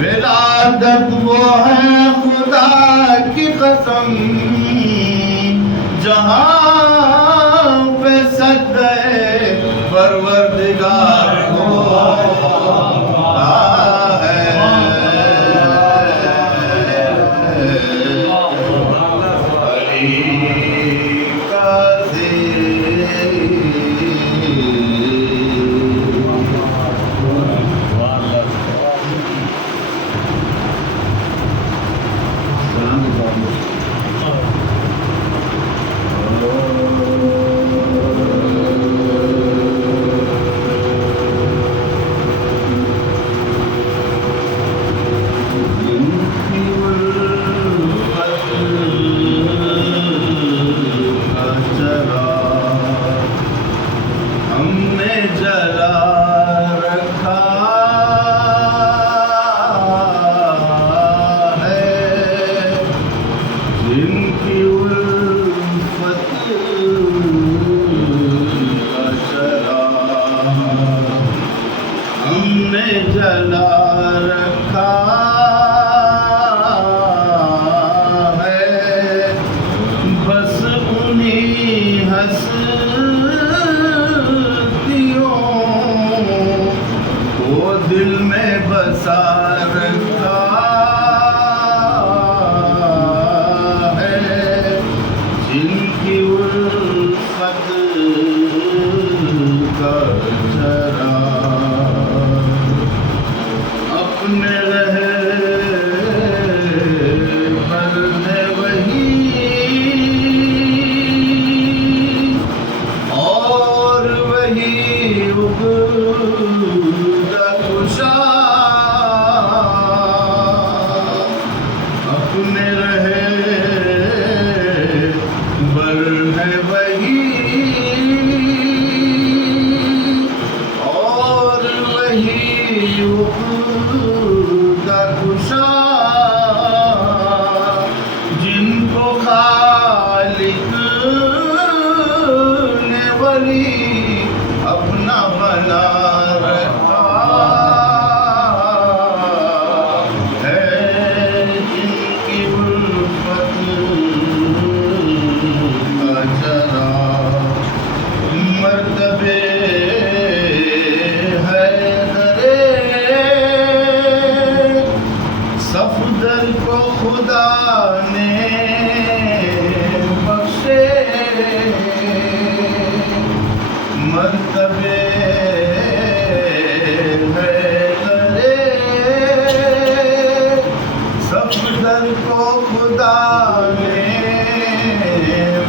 ولادت وہ ہے خدا کی قسم، جہاں پہ سجدے پروردگار نے جلا رکھا ہے، بس انہیں ہستیوں کو دل میں بسا رکھا ہے، جن کی الفت کا چراغ اپنے رہے بر ہے وہی، اور وہی اگتا کشا اپنے رہے بر ہے وہی، اور وہی اگتا کشا، جن کو خالق نے ولی اپنا بنا رکھا ہے، جن کی الفت کا چراغ مرتبے صفدر کو خدا نے بخشے، مرتبے حیدرے صفدر کو خدا نے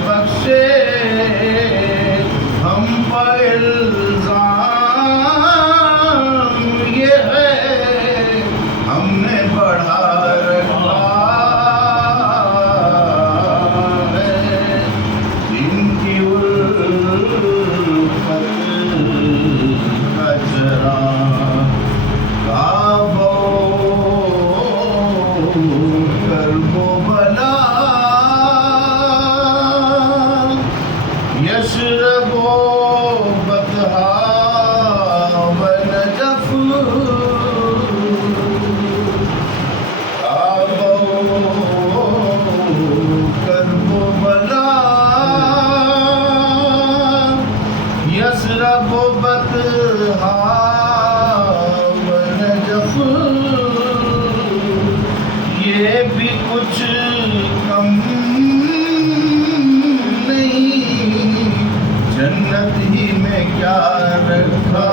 بخشے، ہم پر الزام یہ ہے ہم نے بڑھا رکھا ہے، جن کی الفت کا چراغ کعبہ کرب و بلا یشرب بطحا و نجف، کرب و بلا یشرب بطحا و نجف، یہ بھی کچھ کم نہیں، جنت ہی میں کیا رکھا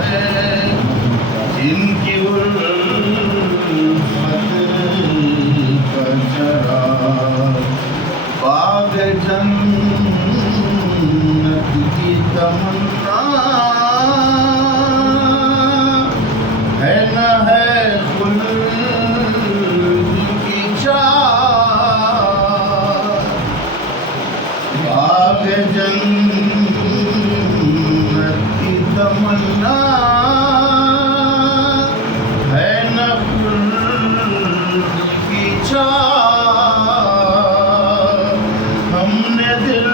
ہے، جن کی الفت کا چراغ باغ جنت کی تمنا ہے، نہ ہے خلد کی چاہ، باغ جنت کی تمنا ہے، نہ خلد کی چاہ، ہم نے دل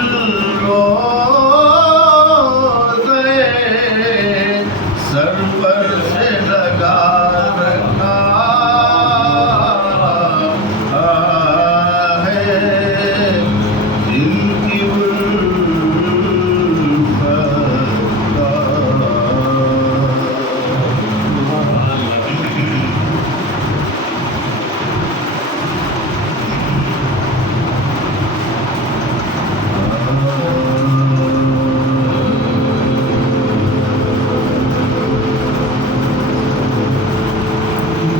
روزے سرور سے لگا رکھا ہے، جن کی الفت کا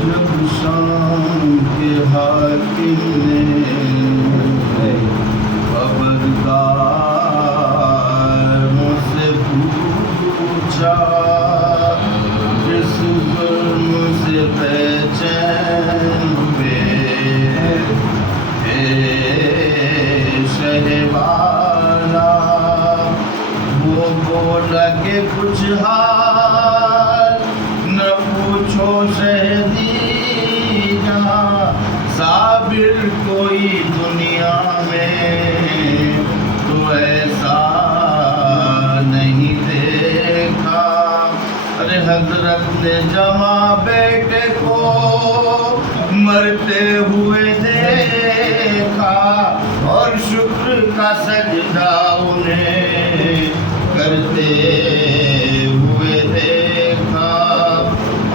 جب شام کے حاکم نے خبرداروں سے پوچھا، جس ظلم سے بے چین ہوئے اے شہوالا، وہ بولا کہ کچھ حال نہ پوچھو شہدی جہاں، صابر کوئی دنیا میں تو ایسا نہیں دیکھا حضرت نے جمع بیٹے کو مرتے ہوئے دیکھا اور شکر کا سجدہ انہیں کرتے ہوئے دیکھا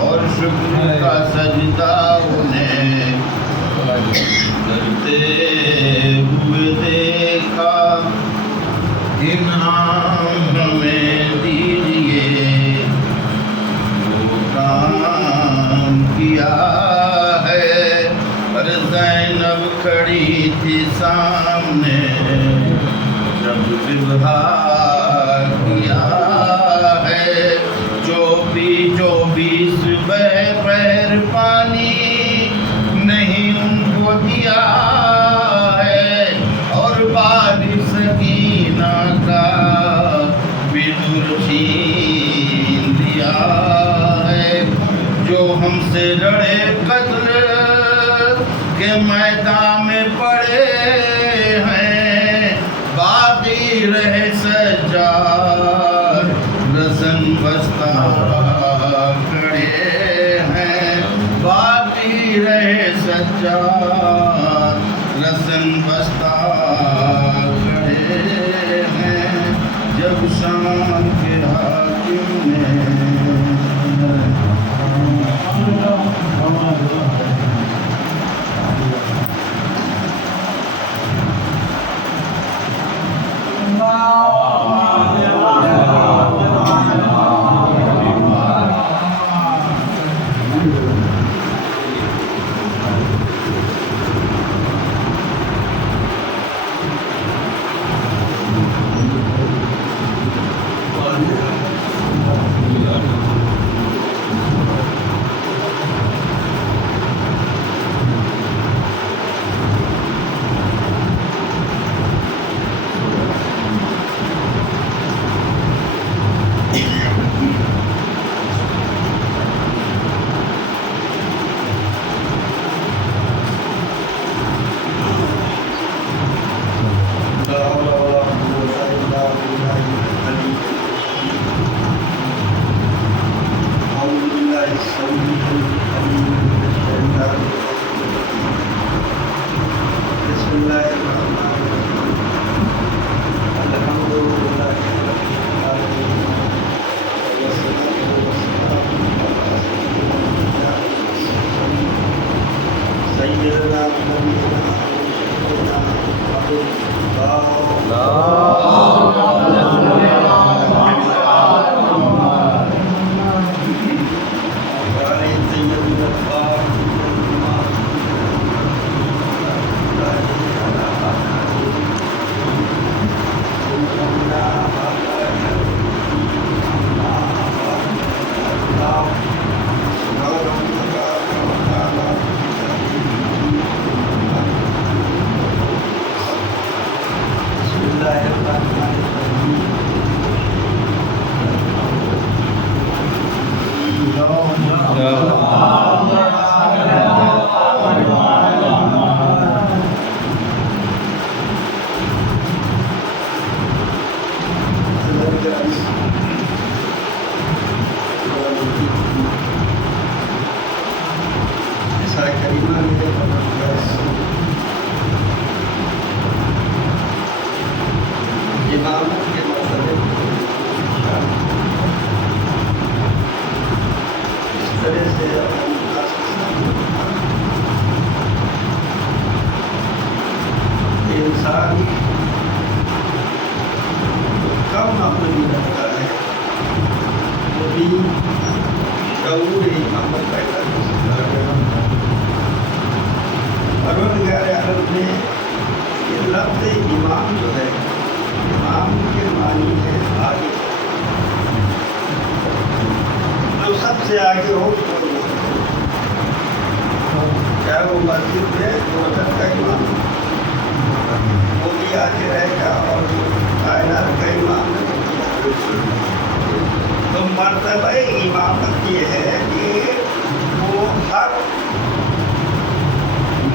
اور شکر کا سجدہ انہیں کرتے ہوئے دیکھا انعام ہمیں دیجیے وہ کام کیا ہے پر زینب کھڑی تھی سامنے جب ذبح کیا ہے چوبیس بغیر پانی نہیں ان کو دیا ہے اور بارش سکینہ کا بدر چھین دیا ہے جو ہم سے لڑے قتل کے میدان میں پڑے ہیں باقی رہے سجاد رسن بستہ کھڑے ہیں باقی رہے سجاد رسن بستہ کھڑے ہیں جب شام کے حاکم نے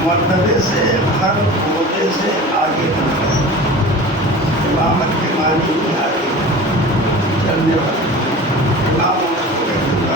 مرتبے سے ہر عہدے سے آگے بڑھنا امامت کے معنی نہیں آگے چلنے والا امام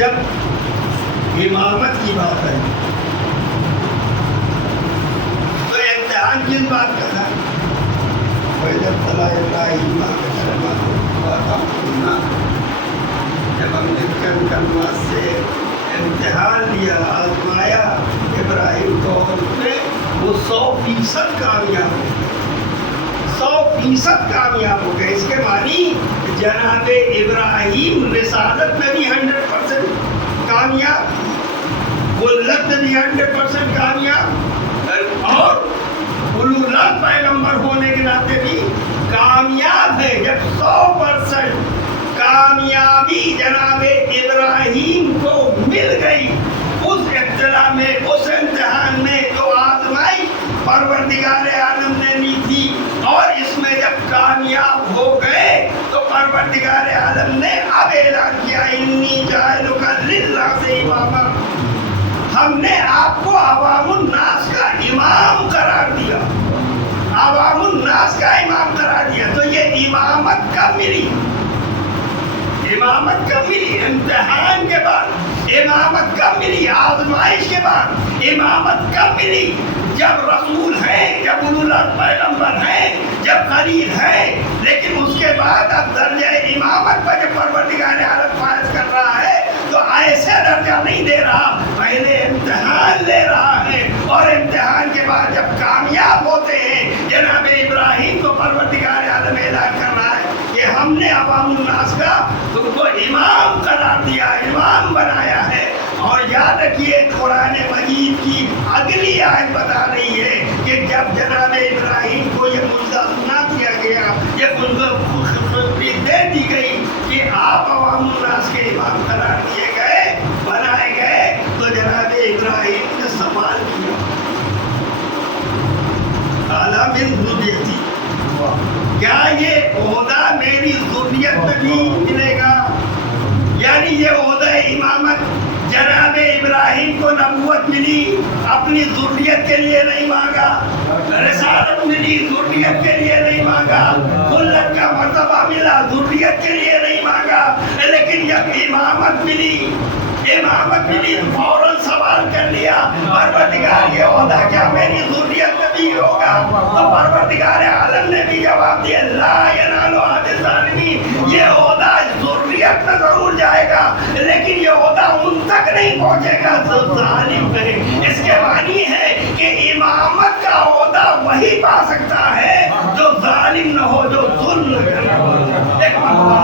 جب امامت کی بات ہے تو امتحان کس بات کا تھا؟ جب ہم نے کلمات سے امتحان لیا، آزمایا ابراہیم کو، وہ 100% کامیاب ہو گئے، 100% کامیاب ہو گئے۔ اس کے معنی جناب ابراہیم رسالت میں بھی 100% کامیاب، ولادت میں بھی 100% کامیاب، اور اولوالعزم پیغمبر ہونے کے ناطے بھی کامیاب ہے۔ جب 100% کامیابی جناب ابراہیم کو مل گئی اس ابتلا میں، اس امتحان میں جو آزمائش پروردگار عالم نے لی تھی، اور اس میں جب کامیاب ہو گئے تو پروردگار عالم نے اب اعلان کیا انی جاعلک للناس اماما، ہم نے آپ کو عوام الناس کا امام قرار دیا، عوام الناس کا امام قرار دیا۔ تو یہ امامت کب ملی؟ امامت کب ملی؟ امتحان کے بعد۔ امامت کب ملی؟ آزمائش کے بعد۔ امامت کب ملی؟ جب رسول ہیں، جب اولوالعزم پیغمبر ہیں، جب خلیل ہیں، لیکن اس کے بعد اب درجہ امامت پر جب پروردگار عالم فائز کر رہا ہے تو ایسے درجہ نہیں دے رہا، پہلے امتحان لے رہا ہے، اور امتحان کے بعد جب کامیاب ہوتے ہیں جناب ابراہیم تو پروردگار عالم اعلان کر رہا ہے کہ ہم نے عوام الناس کا تم کو امام قرار دیا، امام بنایا ہے۔ اور یاد رکھیے قرآن مجید کی اگلی آیت بتا رہی ہے کہ جب جناب ابراہیم کو یہ معجزہ سنا دیا گیا، یہ خوشخبری دے دی گئی کہ آپ عوام الناس کے امام قرار دیے گئے، بنائے گئے، تو جناب ابراہیم نے سوال کیا اعلیٰ من ذریتی، کیا یہ عہدہ میری ذریت میں بھی ملے گا؟ یعنی یہ عہدہ امامت جناب ابراہیم کو نبوت ملی، اپنی ذریت کے لیے نہیں مانگا، رسالت ملی ذریت کے لیے نہیں مانگا، خلت کا مرتبہ ملا ذریت کے لیے نہیں مانگا، لیکن جب امامت ملی فوراً سوال کر لیا پروردگار یہ عہدہ کیا میری ذریت میں بھی ہوگا؟ تو پروردگار عالم نے بھی جواب دیا لا ینال عہد الظالمین، یہ عہدہ ذریت میں ضرور جائے گا لیکن یہ عہدہ ان تک نہیں پہنچے گا جو ظالم ہے۔ اس کے معنی ہے کہ امامت کا عہدہ وہی پا سکتا ہے جو ظالم نہ ہو، جو ظلم نہ کرے۔ ایک مرتبہ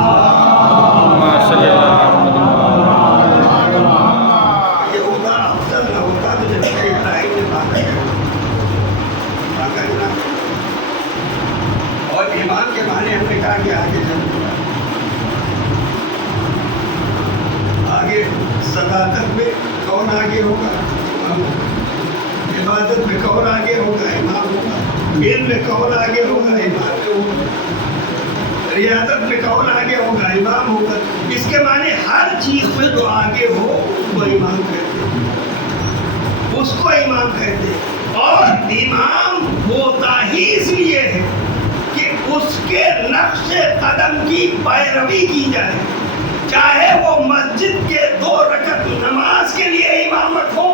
ایمان کے معنی ہم نے کہا کہ آگے آگے صداقت میں کون آگے ہوگا؟ عبادت میں کون آگے ہوگا؟ امام ہوگا۔ علم میں کون آگے ہوگا؟ امام ہوگا۔ ریاضت میں کون آگے ہوگا؟ امام ہوگا۔ اس کے معنی ہر چیز میں جو آگے ہو اس کو امام کہتے ہیں، اس کو امام کہتے ہیں۔ اور امام ہوتا ہی اس لیے ہے کہ اس کے نقش قدم کی پیروی کی جائے، چاہے وہ مسجد کے 2 رکعت نماز کے لیے امامت ہو،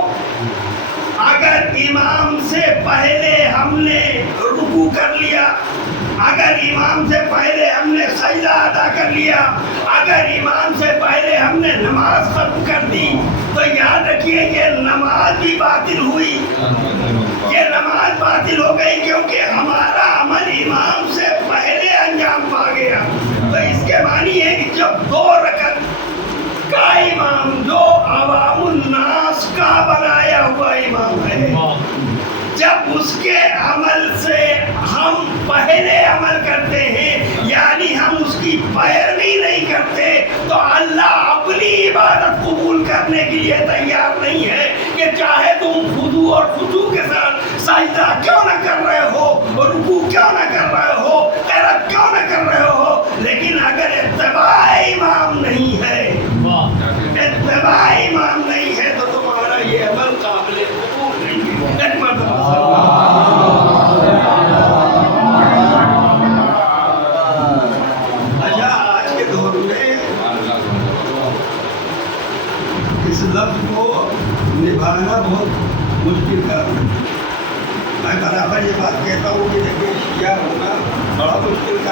اگر امام سے پہلے ہم نے رکوع کر لیا، اگر امام سے پہلے ہم نے سجدہ ادا کر لیا، اگر امام سے پہلے ہم نے نماز ختم کر دی، تو یاد رکھیے یہ نماز بھی باطل ہوئی، یہ نماز باطل ہو گئی کیونکہ ہمارا عمل امام سے پہلے انجام پا گیا۔ تو اس کے معنی ہے کہ جب 2 رکعت کا امام جو عوام الناس کا بنایا ہوا امام ہے، جب اس کے عمل سے ہم پہلے عمل کرتے ہیں یعنی ہم اس کی پیروی نہیں کرتے تو اللہ اپنی عبادت قبول کرنے کے لیے تیار نہیں ہے کہ چاہے تم خضوع اور خضوع کے ساتھ سجدہ کیوں نہ کر رہے ہو، رکوع کیوں نہ کر رہے ہو، قرات کیوں نہ کر رہے ہو، لیکن اگر اتباع امام نہیں ہے، اتباع امام نہیں ہے تو تمہارا یہ عمل قابل قبول نہیں ہے۔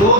2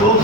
2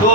2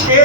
6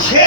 6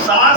7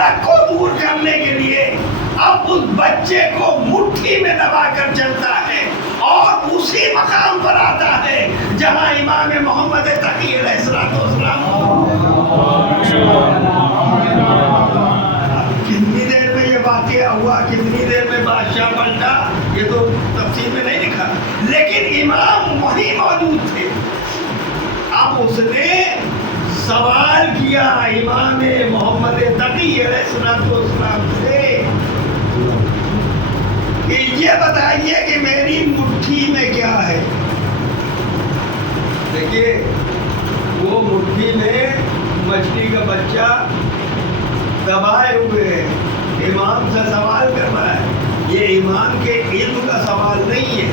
حیرت کو دور کرنے کے لیے اب اس بچے کو مٹھی میں دبا کر چلتا ہے اور اسی مقام پر آتا ہے جہاں امام محمد تقی علیہ السلام کتنی دیر میں یہ واقعہ ہوا، کتنی دیر میں بادشاہ پلٹا، یہ تو تفسیر میں نہیں لکھا، لیکن امام وہیں موجود تھے۔ اب اس نے سوال کیا امام محمد تقی علیہ السلام سے کہ یہ بتائیے کہ میری مٹھی میں کیا ہے۔ دیکھیے وہ مٹھی میں مچھلی کا بچہ دبائے ہوئے ہے، امام سے سوال کر رہا ہے۔ یہ امام کے علم کا سوال نہیں ہے،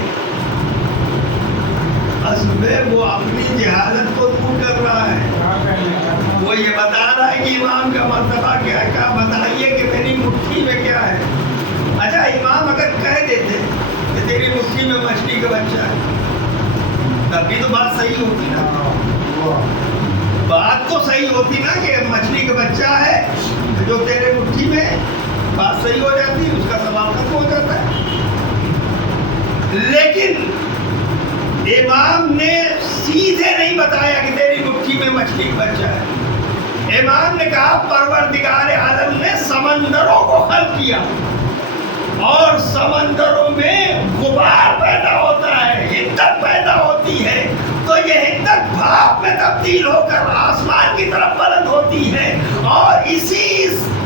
اصل میں وہ اپنی جہالت کو دور کر رہا ہے۔ وہ یہ بتا رہا ہے کہ امام کا مرتبہ کیا ہے، کہا بتائیے کہ میری مٹھی میں کیا ہے۔ اچھا امام اگر کہہ دیتے کہ تیری مٹھی میں مچھلی کا بچہ ہے تب بھی تو بات صحیح ہوتی نا، بات تو صحیح ہوتی نا کہ مچھلی کا بچہ ہے جو تیرے مٹھی میں، بات صحیح ہو جاتی، اس کا سوال ختم ہو جاتا ہے۔ لیکن امام نے سیدھے نہیں بتایا کہ تیری مٹھی میں مچھلی کا بچہ ہے۔ امام نے کہا پروردگار عالم نے سمندروں کو خلق کیا اور سمندروں میں غبار پیدا ہوتا ہے، حدت پیدا ہوتی ہے، تو یہ حدت بھاپ میں تبدیل ہو کر آسمان کی طرف بلند ہوتی ہے، اور اسی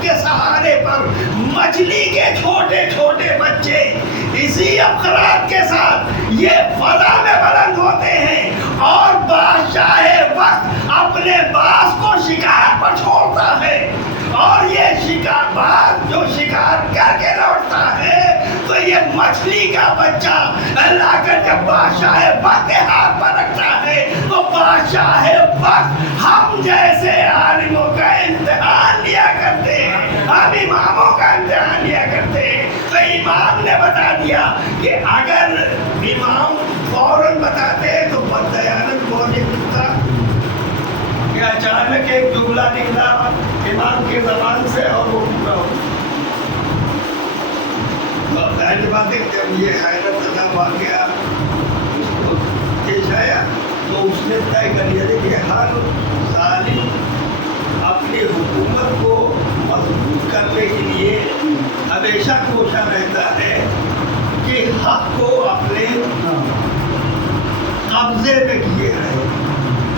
کے سہارے پر مچھلی کے چھوٹے چھوٹے بچے اسی افراد کے ساتھ یہ فضا میں بلند ہوتے ہیں، اور بادشاہ وقت اپنے باز کو شکار پر چھوڑتا ہے، اور یہ شکار باز جو شکار کر کے لوٹتا ہے تو یہ مچھلی کا بچہ لا کر جب بادشاہ وقت کے ہاتھ پر رکھتا ہے تو بادشاہ وقت ہم جیسے عالموں کا امتحان لیا کرتے ہیں، ہم اماموں کا امتحان لیا کرتے ہیں۔ تو امام نے بتا دیا کہ اگر امام فوراً بتاتے تو بدیانت موجود تھا کہ اچانک ایک جملہ نکلا امام کی زبان سے اور وہ پورا ہو۔ ظاہر بات ہے جب یہ حیرت زدہ واقعہ اس کو پیش آیا تو اس نے طے کر لیا کہ ہر ظالم اپنی حکومت کو مضبوط کرنے کے لیے ہمیشہ کوشاں رہتا ہے کہ حق کو اپنے قبضے میں کیے رہے۔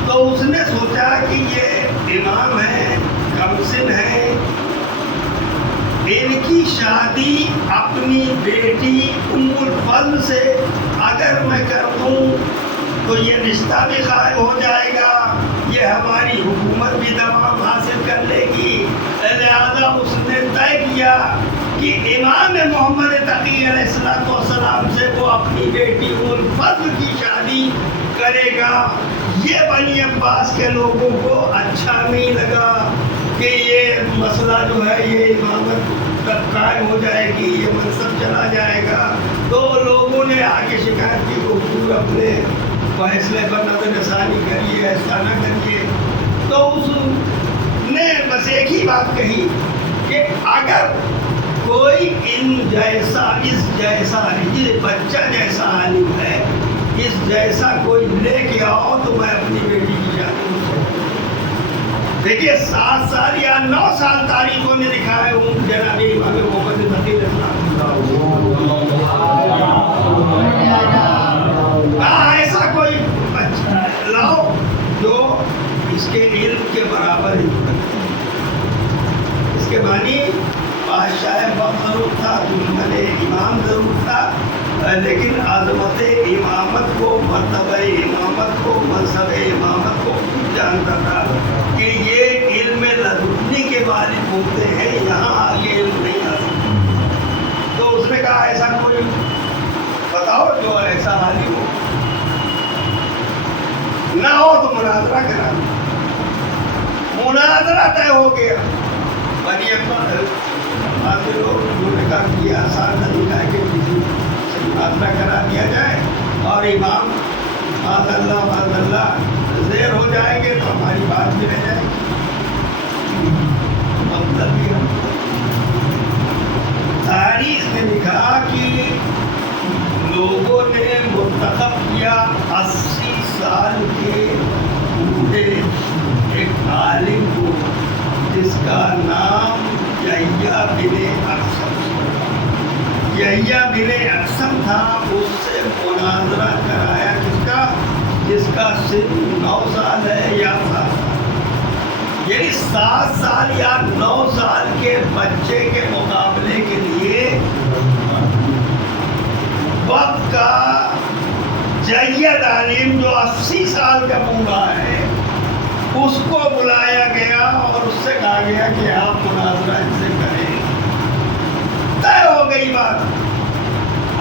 تو اس نے سوچا کہ یہ امام ہیں، کمسن ہیں، ان کی شادی اپنی بیٹی ام الفضل سے اگر میں کر دوں تو یہ رشتہ بھی قائم ہو جائے گا، یہ ہماری حکومت بھی دوام حاصل کر لے گی۔ لہذا اس نے طے کیا کہ امام محمد تقی علیہ السلام سے وہ اپنی بیٹی ام الفضل کی شادی کرے گا۔ یہ بنی عباس کے لوگوں کو اچھا نہیں لگا کہ یہ مسئلہ جو ہے یہ امامت تک قائم ہو جائے گی، یہ منصب چلا جائے گا۔ تو لوگوں نے آ کے شکایت کی کہ حضور اپنے فیصلے پر نظر ثانی کریے، ایسا نہ کریے۔ تو اس نے بس ایک ہی بات کہی کہ اگر کوئی ان جیسا اس جیسا یہ بچہ جیسا عالم ہے، اس جیسا کوئی لے کے آؤ تو میں اپنی بیٹی کی شادی دیکھیے 7 سال یا 9 سال تاریخوں نے لکھا ہے جناب امام محمد تقی ایسا کوئی بچہ لاؤ جو اس کے علم کے برابر ہی، اس کے معنی بادشاہ وقت ضرور تھا، دشمن امام ضرور تھا، لیکن عظمت امامت کو، مرتبہ امامت کو، منصب امامت کو جانتا تھا کہ یہ علم لدنی کے والد ہوتے ہیں، یہاں آگے علم نہیں آ سکتا۔ تو اس نے کہا ایسا کوئی بتاؤ جو ایسا عالم ہو، نہ ہو تو مناظرہ کرا۔ مناظرہ طے ہو گیا۔ بنی عباس لوگ انہوں نے کہا کہ آسان طریقہ ہے کہ کسی سے مناظرہ کرا دیا جائے، اور امام معاذ اللہ زیر ہو جائیں گے تو ہماری بات بھی رہ جائے گی۔ کا نام یحییٰ بن اقسم، یحییٰ بن اقسم تھا، اس سے مناظرہ کرایا، جس کا سن 9 سال ہے یا 7 سال، یعنی 7 سال یا 9 سال کے بچے کے مقابلے کے لیے وقت کا جید عالم جو 80 سال کا پورا ہے اس کو بلایا گیا اور اس سے کہا گیا کہ آپ مناظرہ ان سے کریں۔ طے ہو گئی بات۔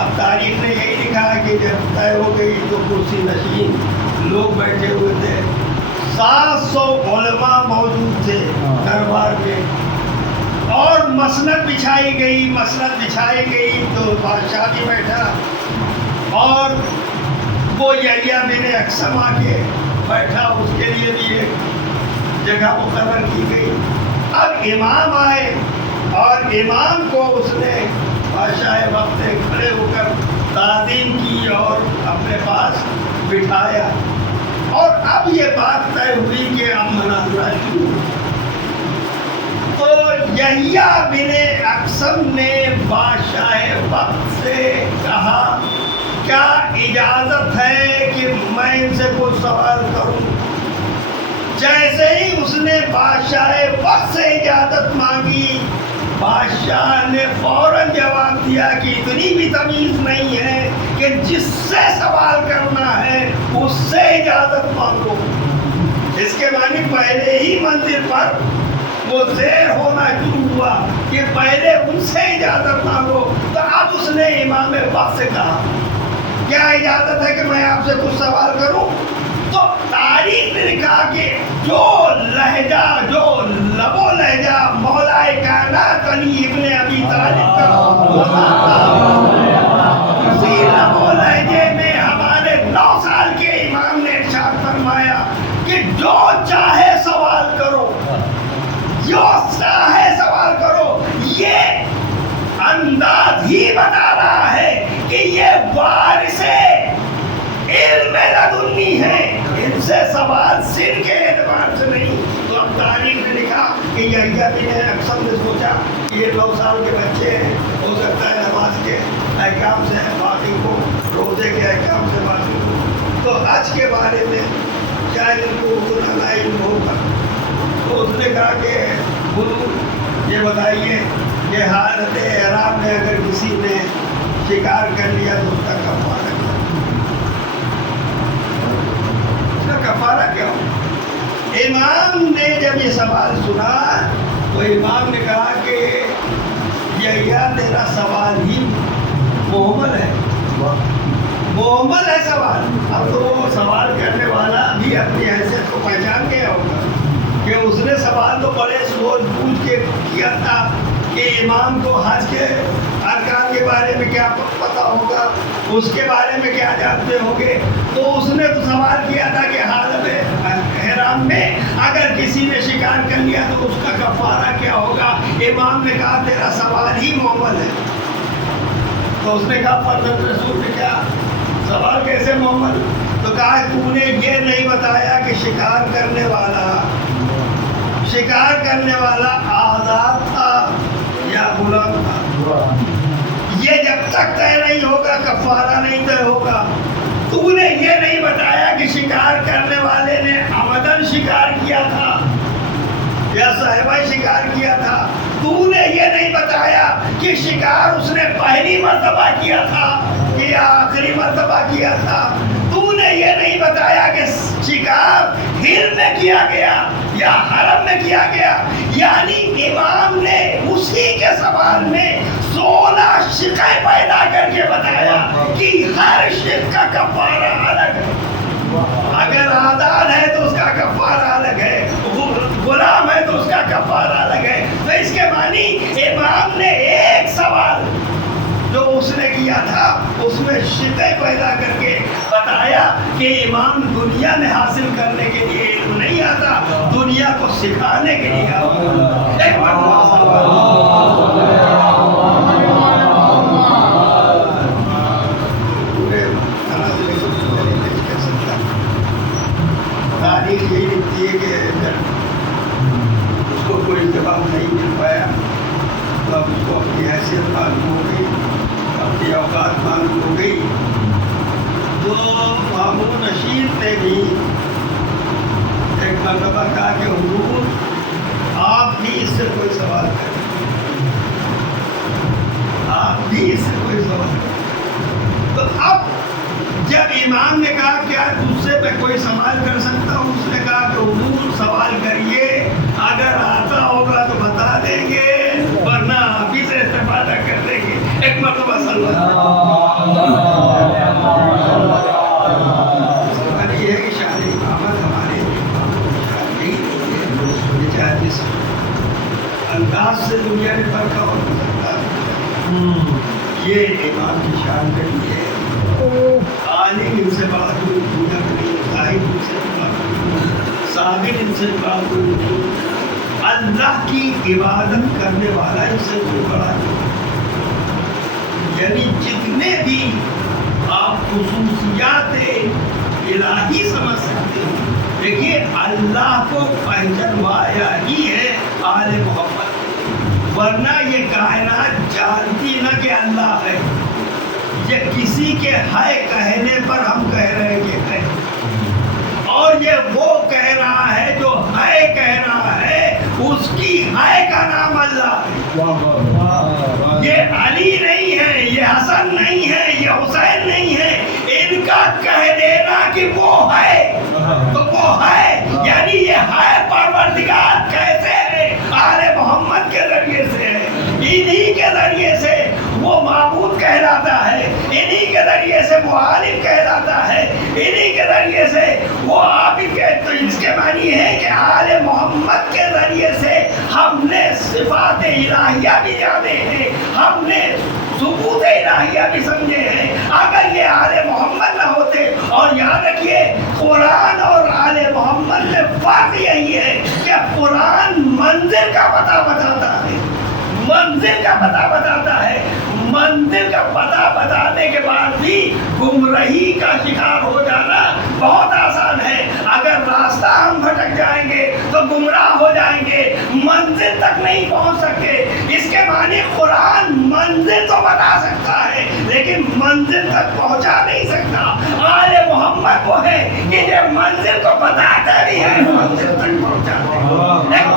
اب تاریخ نے یہی لکھا کہ جب طے ہو گئی تو کرسی نشین لوگ بیٹھے ہوئے تھے، 700 علماء موجود تھے دربار میں، اور مسند بچھائی گئی تو بادشاہ بھی بیٹھا اور وہ یحییٰ بن اقسم آ کے بیٹھا، اس کے لیے بھی ایک جگہ مقرر کی گئی۔ اب امام آئے اور امام کو اس نے بادشاہ وقت نے کھڑے ہو کر تعظیم کی اور اپنے پاس بٹھایا، اور اب یہ بات طے ہوئی کہ اب مناظرہ شروع ہو۔ تو یحییٰ بن اقسم نے بادشاہ وقت سے کہا کیا اجازت ہے کہ میں ان سے کوئی سوال کروں؟ جیسے ہی اس نے بادشاہ وقت سے اجازت مانگی، بادشاہ نے فوراً جواب دیا کہ اتنی بھی تمیز نہیں ہے کہ جس سے سوال کرنا ہے اس سے اجازت مانگو۔ اس کے معنی پہلے ہی منزل پر وہ زیر ہونا شروع ہوا کہ پہلے ان سے اجازت مانگو۔ تو اب اس نے امام وقت سے کہا کیا اجازت ہے کہ میں آپ سے کچھ سوال کروں؟ تو تاریخ نے لکھا کہ جو لہجہ، جو لب و لہجہ مولا کائنات علی ابن ابی طالب کا ہوتا تھا، اسی لب و لہجے میں ہمارے 9 سال کے امام نے ارشاد فرمایا کہ جو چاہے سوال کرو، جو چاہے سوال کرو۔ یہ انداز ہی بتا رہا ہے کہ یہ وارث علم لدنی ہے، ان سے سوال سن کے اعتبار سے نہیں۔ تو اب تاریخ نے لکھا کہ یحییٰ بن اقسم نے سوچا کہ یہ 9 سال کے بچے ہیں، ہو سکتا ہے نماز کے احکام سے باقی کو، روزے کے احکام سے باقی کو، تو حج کے بارے میں شاید ان کو اتنا علم ہوگا۔ تو اس نے کہا کہ حضور یہ بتائیے کہ حالت احرام میں اگر کسی نے شکار کر لیا تو اس کا کفارہ کیا؟ اس کا کفارہ کیا ہو؟ امام نے جب یہ سوال سنا تو امام نے کہا کہ یحییٰ تیرا سوال ہی محمل ہے، محمل ہے سوال۔ اب تو وہ سوال کرنے والا بھی اپنی حیثیت کو پہچان گیا ہوگا کہ اس نے سوال تو بڑے سوچ بوجھ کے کیا تھا کہ امام کو حج کے ارکان کے بارے میں کیا پتہ ہوگا، اس کے بارے میں کیا جانتے ہوں گے۔ تو اس نے تو سوال کیا تھا کہ حالت احرام میں اگر کسی نے شکار کر لیا تو اس کا کفارہ کیا ہوگا۔ امام نے کہا تیرا سوال ہی محمل ہے۔ تو اس نے کہا فرزند رسول نے کیا سوال کیسے محمل؟ تو کہا تو نے یہ نہیں بتایا کہ شکار کرنے والا آزاد تھا یا غلام تھا۔ یہ جب تک طے نہیں ہوگا کفارہ نہیں طے ہوگا۔ تو نے یہ نہیں بتایا کہ شکار کرنے والے نے عمدن شکار کیا تھا یا صاحبہ شکار کیا تھا۔ تو نے یہ نہیں بتایا کہ شکار اس نے پہلی مرتبہ کیا تھا یا آخری مرتبہ کیا تھا۔ تو نے یہ نہیں بتایا کہ شکار ہل میں کیا گیا یا حرم میں کیا گیا۔ یعنی امام نے اسی کے سوال میں 16 شقیں پیدا کر کے بتایا کہ ہر شق کا کفارہ الگ ہے۔ اگر آزاد ہے تو اس کا کفارہ الگ ہے، غلام ہے تو اس کا کفارہ الگ ہے۔ تو اس کے معنی امام نے ایک سوال جو اس نے کیا تھا اس میں شقیں پیدا کر کے بتایا کہ امام دنیا میں حاصل کرنے کے لیے علم نہیں آتا، دنیا کو سکھانے کے لیے آتا۔ ایک تاریخ یہی لکھتی ہے کہ اگر اس کو کوئی جواب تو مامون نشید نے بھی ایک مرتبہ کہا کہ حضور آپ بھی اس سے کوئی سوال کریں، آپ بھی اس سے کوئی سوال کریں۔ تو اب جب امام نے کہا کیا تجھ سے میں کوئی سوال کر سکتا ہوں، اس نے کہا کہ حضور سوال کریے، اگر آتا ہوگا تو بتا دیں گے ورنہ آپ ہی سے استفادہ کر دیں گے۔ ایک مرتبہ صلی اللہ یہ ہے کہ شاہ امامت ہمارے جس انداز سے دنیا نے پرکھا اور گزرتا ہے، یہ امام کی شان نہیں ہے۔ عالم ان سے بات ہوئی دنیا میں نہیں، صاحب ان سے بات ہوئی، صابر ان سے بات ہوئی، اللہ کی عبادت کرنے والا ان سے کوئی بڑا نہیں۔ یعنی جتنے بھی آپ خصوصیات الہی سمجھ سکتے ہیں، دیکھیے اللہ کو پہچانوایا ہی ہے آل محمد، ورنہ یہ کائنات جانتی نہ کہ اللہ ہے، یہ کسی کے ہے کہنے پر ہم کہہ رہے ہیں کہ ہے، اور یہ وہ کہہ رہا ہے جو ہے کہہ رہا ہے، اس کی ہے کا نام اللہ ہے۔ یہ علی نہیں ہے، یہ حسن نہیں ہے، یہ حسین نہیں ہے، ان کا کہہ دینا کہ وہ ہے تو وہ ہے، یعنی یہ ہے پروردگار کیسے ہے؟ آل محمد کے ذریعے سے ہے، انہی کے ذریعے سے وہ معبود کہلاتا ہے، انہی کے ذریعے سے وہ عالم کہلاتا ہے، انہی کے ذریعے سے وہ عابد کہلاتا ہے۔ تو اس کے معنی ہے کہ آل محمد کے ذریعے سے ہم نے صفات الہیہ بھی جانے ہیں، ہم نے ثبوت الہیہ بھی سمجھے ہیں۔ اگر یہ آل محمد نہ ہوتے، اور یاد رکھیے قرآن اور آل محمد میں فرق یہی ہے کہ قرآن منزل کا پتہ بتاتا ہے، منزل کا پتہ بتاتا ہے، منزل کا پتہ بتانے کے بعد بھی گمراہی کا شکار ہو جانا بہت آسان ہے۔ اگر راستہ ہم بھٹک جائیں گے تو گمراہ ہو جائیں گے، منزل تک نہیں پہنچ سکتے۔ اس کے معنی قرآن منزل تو بتا سکتا ہے لیکن منزل تک پہنچا نہیں سکتا۔ آل محمد وہ ہے کہ یہ منزل کو بتاتا بھی ہے، منزل تک پہنچاتے ہیں۔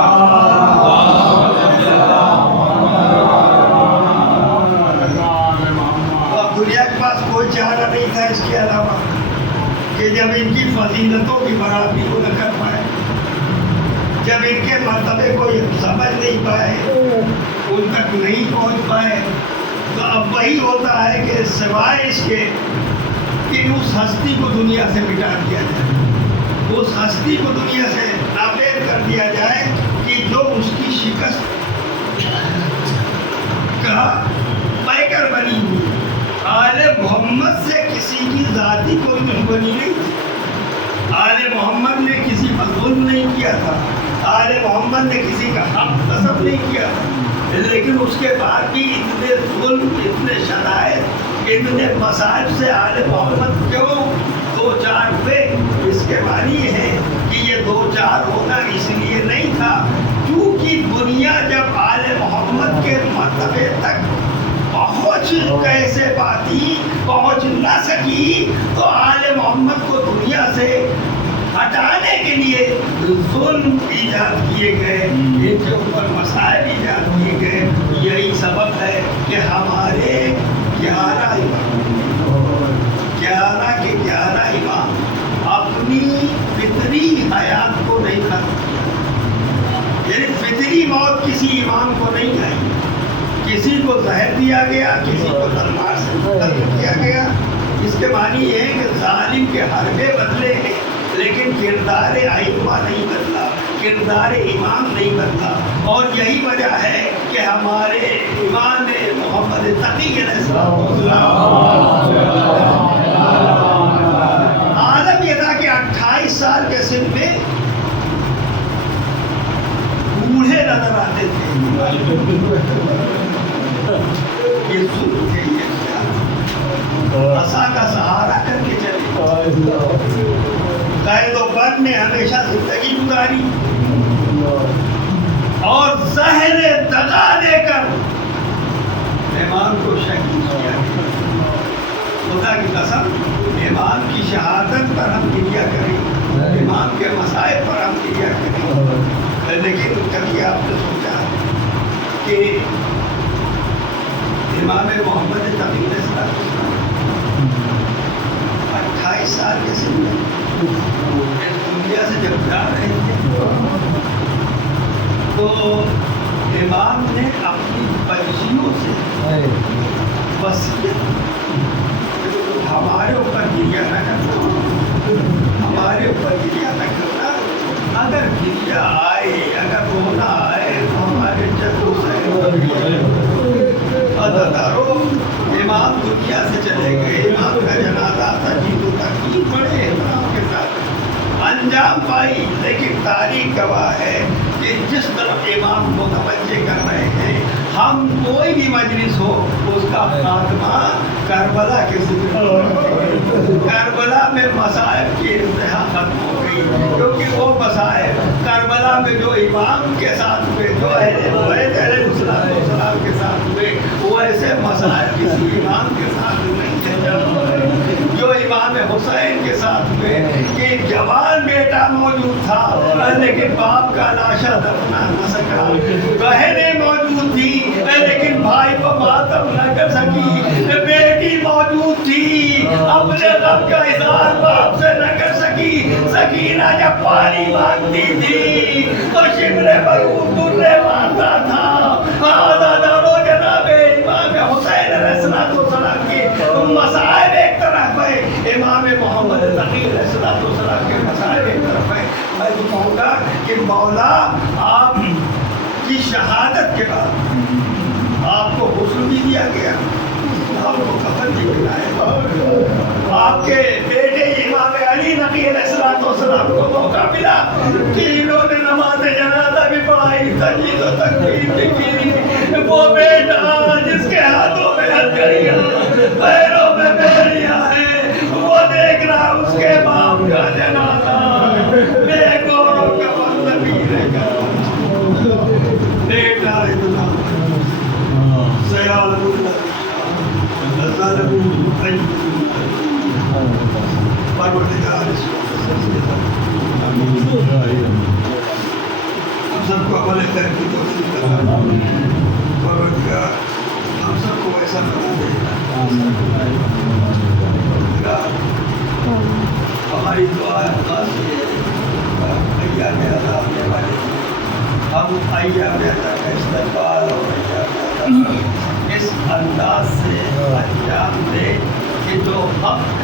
دنیا کے پاس کوئی چارہ نہیں تھا اس کے علاوہ کہ جب ان کی فضیلتوں کی برابری کو نہ کر پائے، جب ان کے مرتبے کو سمجھ نہیں پائے، ان تک نہیں پہنچ پائے، تو اب وہی ہوتا ہے کہ سوائے اس کے کہ اس ہستی کو دنیا سے مٹا دیا جائے، اس ہستی کو دنیا سے نابود کر دیا جائے کہ جو اس کی شکست کا پیکر بنی ہوئی۔ آل محمد سے کسی کی ذاتی کوئی دشمنی نہیں تھی، آل محمد نے کسی پر ظلم نہیں کیا تھا، آل محمد نے کسی کا حق غصب نہیں کیا تھا، لیکن اس کے بعد بھی اتنے ظلم، اتنے شرائط، اتنے مصائب سے آل محمد کیوں دو چار ہوئے؟ اس کے معنی یہ ہے کہ یہ دو چار ہونا اس لیے نہیں تھا کیونکہ دنیا جب آل محمد کے مرتبے تک پہنچ کیسے پاتی، پہنچ نہ سکی، تو آل محمد کو دنیا سے ہٹانے کے لیے ظلم ایجاد کیے گئے، ان کے اوپر مسائل ایجاد کیے گئے۔ یہی سبب ہے کہ ہمارے 11 امام اپنی فطری حیات کو نہیں ختم، یعنی فطری موت کسی امام کو نہیں آئی، کسی کو زہر دیا گیا، کسی کو تلوار سے قتل کیا گیا۔ اس کے معنی یہ ہے کہ ظالم کے حربے بدلے ہیں لیکن کردار ائمہ نہیں بدلا، کردار امام نہیں بدلا، اور یہی وجہ ہے کہ ہمارے امام محمد تقی علیہ السلام عالم یہ تھا کہ 28 سال کے سن میں بوڑھے نظر آتے تھے، یہ ظلم تھے، یہ عصا کا سہارا کر کے چلے، قید و بند میں ہمیشہ زندگی گزاری اور زہر دغا دے کر امام کو شہید کیا۔ خدا کی قسم امام کی شہادت پر ہم گریہ کریں، امام کے مسائل پر ہم گریہ کریں، لیکن کبھی آپ نے سوچا کہ امام محمد تقی علیہ السلام 28 سال کے سن میں اس دنیا سے جب جا رہے تھے تو امام نے اپنی بچیوں سے وصیت ہمارے اوپر گریہ نہ کرنا، ہمارے اوپر گریہ نہ کرنا، اگر گریہ آئے، اگر رونا آئے تو ہمارے جدو سے عزادارو امام دنیا سے چلے گئے، امام کا جنازہ تجید و تقدیم بڑے احترام کے ساتھ انجام پائی، لیکن تاریخ گواہ ہے کہ جس طرف امام متوجہ کر رہے ہیں ہم کوئی بھی مجلس ہو اس کا خاتمہ کربلا کے ذکر، کربلا میں مصائب کی انتہا ختم ہو گئی، کیونکہ وہ مصائب کربلا میں جو امام کے ساتھ ہوئے، جو اہل بیت علیہ السلام کے ساتھ ہوئے، وہ ایسے مصائب کسی امام کے ساتھ نہیں تھے جو امام حسین کے ساتھ ہوئے کہ جوان بیٹا موجود تھا لیکن باپ کا لاشا دفنا نہ سکا، بہنیں موجود تھی لیکن بھائی کو ماتم نہ کر سکی، بیٹی موجود تھی اپنے غم کا اظہار باپ سے نہ کر سکی، سکینہ جب پانی مانگتی تھی تو شمرے پر درے مارتا تھا، عزادارو جناب امام حسین علیہ السلام کے مصائب ایک طرف ہے، امام محمد تقی علیہ السلام کے مصائب ایک طرف ہے۔ میں تو کہوں گا کہ مولا آپ کی شہادت کے بعد آپ کو غسل بھی دیا گیا، آپ کو کفن بھی پہنایا، آپ کے بیٹے امام علی نقی علیہ السلام کو موقع ملا کہ انہوں نے نماز جنازہ بھی پڑھائی، تجدید و تکبیر بھی کی، وہ بیٹا جس کے ہاتھوں میں ہتھکڑیاں پیروں میں بیڑیاں ہیں وہ دیکھ رہا اس کے باپ کا جنازہ، دیکھو کفن نبی کا دیکھ رہا اتنا سیال اللہ پروردگار ہم سب کو عمل خیر کی توفیق عطا، پروردگار ہم سب کو ایسا بنا دے، پروردگار ہماری دعا خاص ایام ادا آنے والے ہم ایام ادا کا استقبال اور ایام ادا اس انداز سے انجام دے کہ جو حق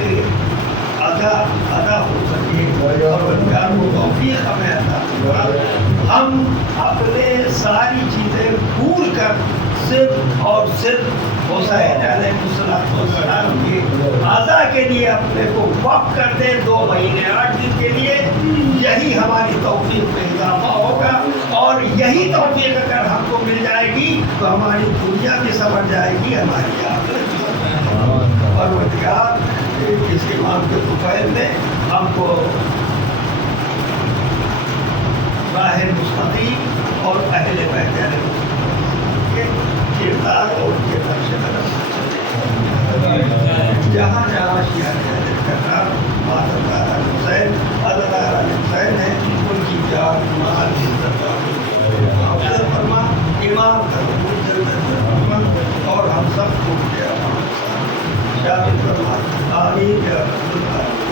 ادا ہو سکے، پروردگار کو توفیق ہمیں عطا فرما، ہم اپنے ساری چیزیں بھول کر صرف اور صرف حسین علیہ السلام کے عزا کے لیے اپنے کو وقف کر دیں 2 مہینے 8 دن کے لیے، یہی ہماری توفیق میں اضافہ ہوگا، اور یہی توفیق اگر ہم کو مل جائے گی تو ہماری دنیا بھی سمجھ جائے گی، ہماری آخرت بھی سمجھ جائے گی۔ پروردگار اس امام کے طفیل نے ہم کو راہ مستقیم اور اہل بیت علیہ السلام کے کردار اور ان کے نقش قدم جہاں جہاں شیعہ حضرت کرنا ماتمدار حسین عزادار حسین ہے، ان کی جان مال عزت حفظ فرما، امام کا جنت فرما، اور ہم سب کو شامل فرما، آمین یا رب العالمین۔